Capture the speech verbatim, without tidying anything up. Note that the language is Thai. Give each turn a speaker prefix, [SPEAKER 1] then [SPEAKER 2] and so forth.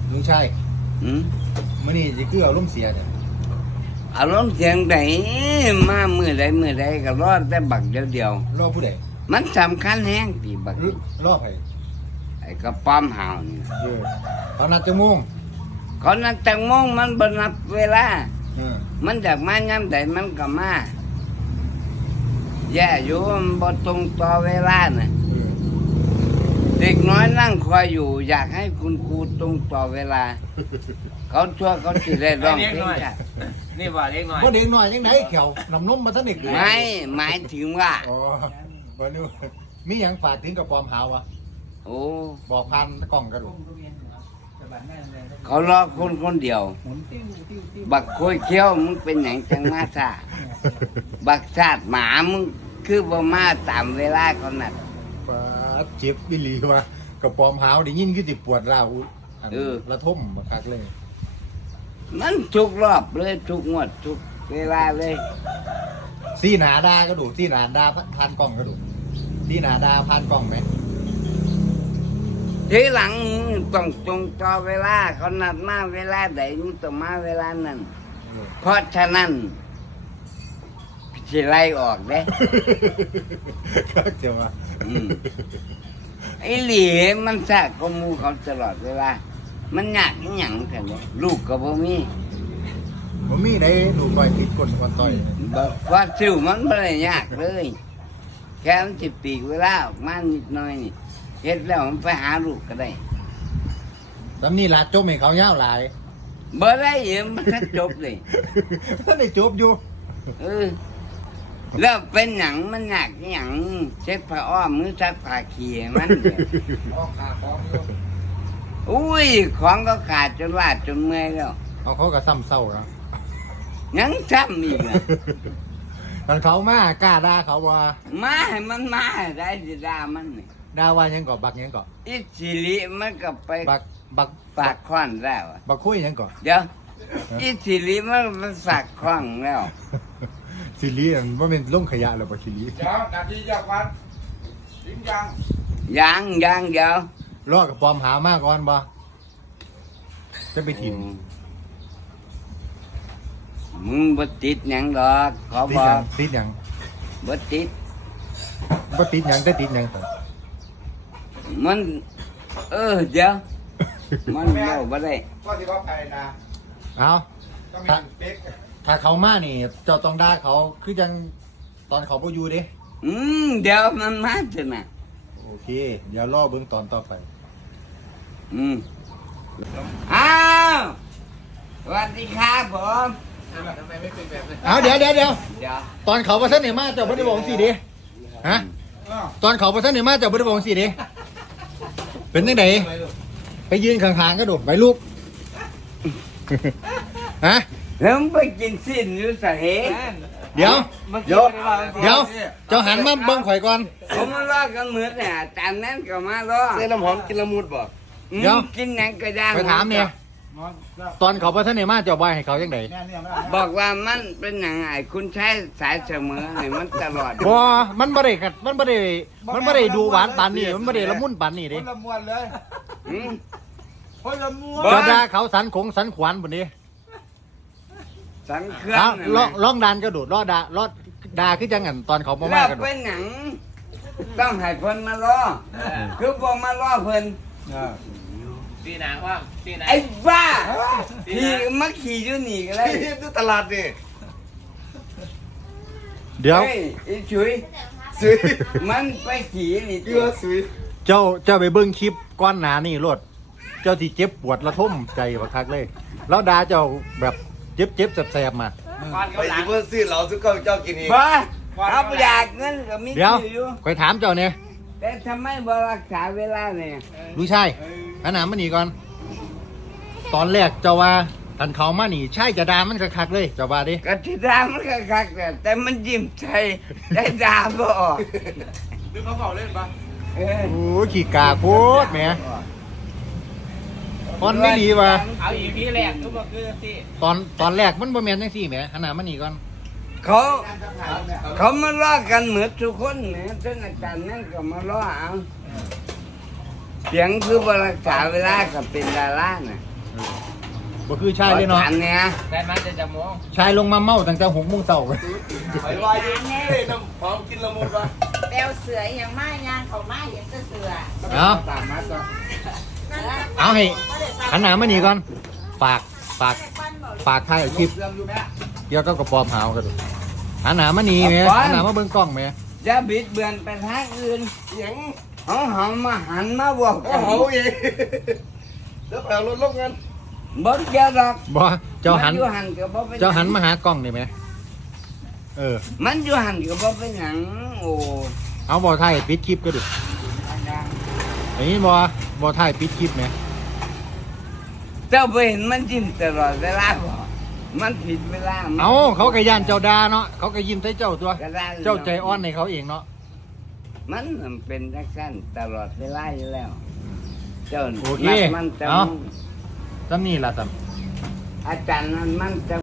[SPEAKER 1] ลุงชัย
[SPEAKER 2] อืม
[SPEAKER 1] มื้อนี้สิคือเอาลมณ์เสียเนี่ย
[SPEAKER 2] อารมณ์เสียงไหนมามือใดมือใดก็รอดแต่บักเดียวเดียว
[SPEAKER 1] รอผู้ใด
[SPEAKER 2] ๆมันสำคัญแฮงตีบัก
[SPEAKER 1] รอไผ
[SPEAKER 2] ไอ้กระป้อมหาวนี่
[SPEAKER 1] เออเขานัดจังโมง
[SPEAKER 2] เขานัดจังโมงมันบ่นับเวลา
[SPEAKER 1] เออ
[SPEAKER 2] มันจากมายามใดมันก็มาแย่อยู่มันบ่ตรงต่อเวลาน่ะ
[SPEAKER 1] เออ
[SPEAKER 2] เด็กน้อยนั่งคอยอยู่ อยากให้คุณครูตรงต่อเวลา เขาชั่วเขาสิได้ร้องเพลงจ้ะ
[SPEAKER 3] นี่ว่าเล็กหน่อย
[SPEAKER 1] บ่เด็กน้อยจังไดเขียวน้ำนมมาทันเด็กเลย
[SPEAKER 2] ไม่หมายถึงว่า
[SPEAKER 1] อ๋อบ่นึกว่ามีหยังฝากถึงกับปอมหาวะ
[SPEAKER 2] โอ้
[SPEAKER 1] บอกผ่านกล้องกระดูก
[SPEAKER 2] เขารอคนคนเดียว บักโคยเขี้ยวมึงเป็นหยังจังมาซาบักชาติหมามึงคือบ่มาตามเวลาเขานัด
[SPEAKER 1] ปาดเจ็บอีหลีวะกับปอมหาวได้ยินคือสิปวดร้าวอันระทมบักคักเลย
[SPEAKER 2] มันทุกรอบเลยทุกงวดทุกเวลาเลย
[SPEAKER 1] ซี่หนาดากระดูกซี่หนาดาผ่านกล้องกระดูกซี่หนาดาผ่านกล้องไหม
[SPEAKER 2] ทีหลังมึงต้องตรงต่อเวลาเขานัดมาเวลาใดมึงต้องมาเวลานั้น
[SPEAKER 1] เออ
[SPEAKER 2] เพราะฉะนั้นสิไล่ออกเด้
[SPEAKER 1] ก็เจ้าว่า
[SPEAKER 2] อืม ไอ้เหลีมันสะกบหมูเขาตลอดเวลา มันยากอหย่างกันเนี่ยลูกก็บ่มี
[SPEAKER 1] ผมมีได้หนูต่อยผิดกฎก่อนต่อย
[SPEAKER 2] บอกว่าซิวมันไม่ได้ยากเลย แค่มันสิปีกเวลาออกมานิดหน่อยนี่เฮ็ดแล้วมันไปหาลูกก็ได้
[SPEAKER 1] ตอนนี้ลาจบให้เขายาวหลาย
[SPEAKER 2] บ่ได้เอ็มมันก็จบเลย
[SPEAKER 1] ท่านได้จบอยู่
[SPEAKER 2] เออ แล้วเป็นหยังมันยากอหย่างเช็ดผ้าอ้อมมือซักผ้าขี้ให้มันเด้อ
[SPEAKER 1] ออกขาของอยู่
[SPEAKER 2] อุ้ยของก็ขาดจนลาดจนเมื่อยแล้ว
[SPEAKER 1] เอาเขาก็ซ้ำเศร้าแล้ว
[SPEAKER 2] ยังซ้ำอีกอ่ะ
[SPEAKER 1] ตอนเขามากล้าด่าเขาว่า
[SPEAKER 2] มาให้มันมาให้ได้สิด่ามันนี่
[SPEAKER 1] ด่าว่าหยังก่อบักหยังก่อ
[SPEAKER 2] อิสิริมันก็ไป
[SPEAKER 1] บักบัก
[SPEAKER 2] ฝากข้อนแล้วอะ
[SPEAKER 1] บักคุยหยังก่อ
[SPEAKER 2] เดี๋ยวอิสิริมันมันฝากข้องแล้ว
[SPEAKER 1] ซีรีส์อันว่าเป็นล่งขยะหรือเปล่าซีรีส์
[SPEAKER 3] เดี๋ยวนาทีจากวันจริงจัง
[SPEAKER 2] ยังยังเดี๋ยว
[SPEAKER 1] รอกับปอมหามากก่อนบ่จะไปถิ่น
[SPEAKER 2] มึงบ่ติดหยังดอกขอ
[SPEAKER 1] ติด
[SPEAKER 2] บอ
[SPEAKER 1] หยั
[SPEAKER 2] ก
[SPEAKER 1] งติดหยัง
[SPEAKER 2] บ่ติด
[SPEAKER 1] บ่ติดหยังแต่ติดหยังต่อ
[SPEAKER 2] มัน เออเดี๋ยว มันเล่าบ่ได้
[SPEAKER 3] ก็ที่เขาไปนะ
[SPEAKER 1] เอา
[SPEAKER 3] ต้องมี
[SPEAKER 1] ถ้า
[SPEAKER 3] เป๊ก
[SPEAKER 1] ถ้าเขามานี่เจ้าต้องด่าเขาคือยังตอนเขาบ่อยู่เด้
[SPEAKER 2] อืมเดี๋ยวมันมาจะน่ะ
[SPEAKER 1] โอเค เดี๋ยวรอเบิ่งตอนต่อไป
[SPEAKER 2] อืมอ้าวสวัสดีครับผม
[SPEAKER 3] ทำไมไม่เป็นแบบนี้
[SPEAKER 1] เอาเดี๋ยวเดี๋ยวเดี๋ยว
[SPEAKER 2] เดี๋ยว
[SPEAKER 1] ตอนเขาประทันเนี่ยมาเจ้าบ่ได้บอกสิเด้ฮะ
[SPEAKER 3] อ้าว
[SPEAKER 1] ตอนเขาประทันเนี่ยมาเจ้าบ่ได้บอกสิเด้เป็นจังได
[SPEAKER 3] ทำไมลูก
[SPEAKER 1] ไปยืนข้างๆก็ดูไปลูก ฮะ
[SPEAKER 2] แล้วมึงไปกินสิ้นอยู่สะเหตุ
[SPEAKER 1] เดี๋ยว
[SPEAKER 3] เดี๋ยว
[SPEAKER 1] เดี๋ยว เจ้าหันมาเบิ่งข่อยก่อน
[SPEAKER 2] เขามาลอกกันเหมือนเนี่ยจานนั้นก็มาลอก
[SPEAKER 3] เส้นน้ำหอมกินละมุดบ่
[SPEAKER 2] อืม
[SPEAKER 1] เดี๋ยว
[SPEAKER 2] กินหยังก็ได้
[SPEAKER 1] ไปถามเนี่ยตอนเขาประทันเนี่ยมาเจ้าบ่ให้เขาจังได
[SPEAKER 3] แน่เนี่ยไม่
[SPEAKER 2] บอกว่ามันเป็นหยังไงคุณใช้สายเสมอให้มันตลอด
[SPEAKER 1] บ่มันบ่ได้กัดมันบ่ได้มันบ่ได้ดูหวานปานนี้มันบ่ได้ละมุนปานนี้
[SPEAKER 3] ค
[SPEAKER 1] เด้
[SPEAKER 3] นละมวนเลย
[SPEAKER 2] อืม
[SPEAKER 3] คนละมวน
[SPEAKER 2] บ่
[SPEAKER 1] เจ้าด่าเขาสันขงสันขวานพุ่นนี้
[SPEAKER 2] สันเครื่อ
[SPEAKER 1] เอา
[SPEAKER 2] ง
[SPEAKER 1] ลองลองดันก็ดูรอด่ารอด่าคือจังกันตอนเขาบ่
[SPEAKER 2] แล้
[SPEAKER 1] มาว กันดู
[SPEAKER 2] เป็นหยังต้องให้เพิ่นมาล้อคือบ่มาล้อเพิ่น
[SPEAKER 3] ตีหนังว่าตีหนัง
[SPEAKER 2] ไอ้บ้าขี่มาขี่อยู่นี่ก็ได้
[SPEAKER 3] ที่ดูตลาดดิ
[SPEAKER 1] เดี๋ยว
[SPEAKER 2] เฮ้ยไอ้ชุย
[SPEAKER 3] ซื้อ
[SPEAKER 2] มันไปขี่นี่
[SPEAKER 3] เกลือซื้อ
[SPEAKER 1] เจ้าเจ้าไปเบิ่งคลิปก้อนหนานี่รถเจ้าที่เจ็บปวดระทมใจบักคักเลย แล้วด่าเจ้าแบบเจ็บเจ็บแสบๆมา
[SPEAKER 3] ไปที่เพื่อนซื้อเราทุกคนเจ้ากินเอง
[SPEAKER 2] บ้าเอาไปอยากเงินก็มี
[SPEAKER 1] เดี๋ยว
[SPEAKER 2] อยู่
[SPEAKER 1] คอยถามเจ้าเนี่ย
[SPEAKER 2] แต่ทำไมบ่รักษาเวลาเนี่ย
[SPEAKER 1] รู้ใช่อันนั้นมันนี่ก่อน ตอนแรกเจ้าว่าทันเขามาหนีใช่จะด่ามันคักๆเลยเจ้าว่าดิ
[SPEAKER 2] ก็ที่ด่ามันก็คักแต่แต่มันยิ้มใจได้ด่าบ่ออก
[SPEAKER 3] ดูเขาเผาเล่นปะ
[SPEAKER 2] เออ
[SPEAKER 1] โอ้ยขี้กาโพูดแหมตอนไม่ดีว่ะ
[SPEAKER 3] เอาอีพีแรกทุกคนคือที่
[SPEAKER 1] ตอนตอนแรกมันบ่แม่นจังซี่แหมอันนั้นมันนี่ก่อน
[SPEAKER 2] เขาเขามาล้อกันเหมือนทุกคนเนี่ยท่านอาจารย์นั่นก็มาล้อเอาเสียงคือบ่รักษาเวลาก็เป็นดาราน่ะ
[SPEAKER 1] บ่คือชายเลยเนาะ
[SPEAKER 2] อันเนี้ย
[SPEAKER 3] ได้มาจะจะมอง
[SPEAKER 1] ชายลงมาเมาตั้งแต่หกโมงเช้า
[SPEAKER 3] ไปวายเฮ้ยน้ำหอมกินละมุนวะ
[SPEAKER 4] แปลวเสืออย่างมากยางเขามาอย่างก็เสือ
[SPEAKER 1] เอา
[SPEAKER 3] ตามมาก็
[SPEAKER 1] เอาให้หันหน้ามานี่ก่อนฝากฝากฝากถ่ายคลิป
[SPEAKER 3] เรื่องอยู่แม่
[SPEAKER 1] เกี่ยวกับกระปอมหาวกันดูหันหน้ามานี่แหม่หันหน้ามาเบิ่งกล้องแหม่
[SPEAKER 2] จะบิดเบือนไปทางอื่น
[SPEAKER 3] ยัง
[SPEAKER 2] เขาหอมมาหันมาบอก
[SPEAKER 3] โอ้โหเองแล้วแปลรถลงกัน
[SPEAKER 2] บ่เกี่ยวดอก
[SPEAKER 1] บ่เจ้าหัน
[SPEAKER 2] มันอยู่หันก็บ่เป็น
[SPEAKER 1] เจ้าหันมาหากล้องนี่แหมเออ
[SPEAKER 2] มันอยู่หันก็บ่เป็นหยังโอ้
[SPEAKER 1] เอาบ่ถ่ายปิดคลิปก็ดูอย่างนี้บ่บ่ถ่ายปิดคลิปแหม
[SPEAKER 2] เจ้าไปเห็นมันยิ้มตลอดเวลาบ่มันผิดเวลามัน
[SPEAKER 1] เอาเขาก็ย่านเจ้าดาเนาะเขาก็ยิ้มใส่เจ้าตัว
[SPEAKER 2] ก็ได้
[SPEAKER 1] เจ้าใจอ่อนในเขาเองเนาะ
[SPEAKER 2] มันเป็นจังซั่นตลอดเวลาอยู่แล้ว เจ้า
[SPEAKER 1] โอเค
[SPEAKER 2] นัดมันจะ
[SPEAKER 1] เอา ซ้ำนี่ล่ะซ้ำ
[SPEAKER 2] อาจารย์นั้นมันจะ